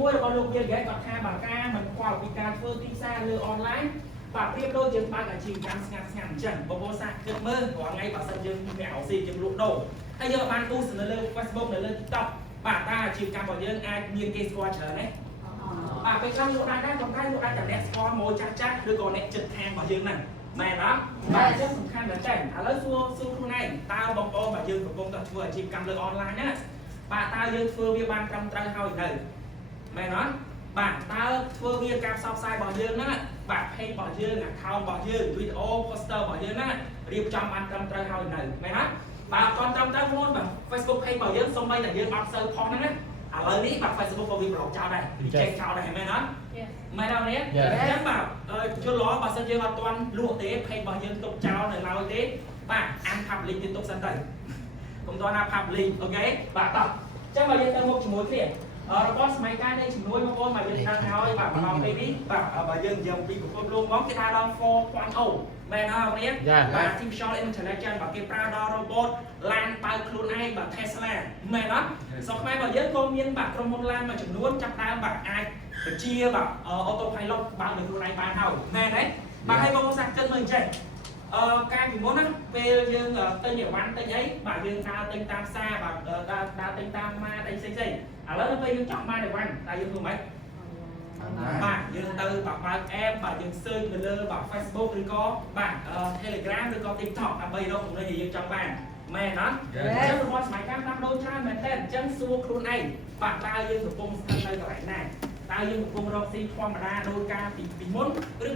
មួយរបស់លោកយើងគាត់ថាបើការមិនខ្វល់ពីការធ្វើទីផ្សារលើអនឡាញបាទប្រៀបដូចយើងបើកអាជីវកម្មស្ងាត់អញ្ចឹងបងប្អូនសាកគិតមើលរាល់ថ្ងៃបើសិនយើងមានអាស៊ីយើងលក់ដូរហើយយើងបានទូនៅលើ Facebook នៅលើ TikTok បាទតាអាជីវកម្មរបស់យើងអាចមានគេស្គាល់ច្រើនទេបាទពេលខ្លះលក់ដែរប៉ុន្តែលក់ដែរតែអ្នកស្គាល់ម៉ូចាស់ចាស់ឬក៏អ្នកចិត្តខាងរបស់យើងហ្នឹងមែនអត់បាទអញ្ចឹងសំខាន់មែនទេឥឡូវសួរខ្លួនឯងតើបងប្អូនបើយើងកំពុងតែធ្វើអាជីវកម្មលើអនឡាញណាបាទតើយើងធ្វើវាបានត្រឹមត្រូវហើយនៅមែនអត់បាទតើធ្វើវាការផ្សព្វផ្សាយរបស់យើងណាបាទ page របស់យើង account របស់យើង video poster របស់យើងណារៀបចំបានត្រឹមត្រូវហើយនៅមែនអត់បាទអត់ត្រឹមត្រូវមុនបាទ Facebook page របស់យើងសូម្បីតែយើងអត់សូវផុសហ្នឹងណាឥឡូវនេះបាទ Facebook ក៏វាប្រឡងចោលដែរវាចេញចោលដែរមែនអត់មែនអត់នេះអញ្ចឹងបាទជឿល្អបើសិនយើងអត់ទាន់លក់ទេ page របស់យើងទុកចោលនៅឡើយទេបាទអាន public យើងទុកសិនទៅកុំទាន់ណា public អូខេបាទតោះអញ្ចឹងបើយើងទៅមុខជាមួយគ្នារបស់សម័យកាលនៃជំនួយបងប្អូនមកយើងដឹងហើយបាទមកដល់ពេលនេះបាទបើយើងនិយាយពីពិភពលោកមកគេថាដល់ 4.0 មែនអត់នេះបាទ artificial intelligence បាទគេប្រើដល់ robot ឡានបើកខ្លួនឯងបាទ Tesla មែនអត់សោះខ្មែររបស់យើងក៏មានបាទក្រុមហ៊ុនឡានមួយចំនួនចាប់ដើមបាទអាចបញ្ជាបាទ auto pilot បើកដោយខ្លួនឯងបានហើយមែនទេបាទហើយបងប្អូនសាកគិតមើលអញ្ចឹងការពីមុនណាពេលយើងទិញអីវ៉ាន់ទិញអីបាទយើងដើរទិញតាមផ្សារបាទដើរទិញតាមម៉ាតអីផ្សេងៗឥឡូវទៅពេលយើងចង់បានអីវ៉ាន់តែយើងធ្វើម៉េចបាទយើងទៅបើក app បាទយើង search ទៅលើបាទ Facebook ឬក៏បាទ Telegram ឬក៏ TikTok ដើម្បីរកចំណុចដែលយើងចង់បានមែនអត់អញ្ចឹងរបស់សម័យកាលតាមដូរច្រើនមែនទេអញ្ចឹងសួរខ្លួនឯងបាទតើយើងកំពុងស្ថិតនៅកន្លែងណាតើយើងកំពុងរកស៊ីធម្មតាដោយការពីមុនឬ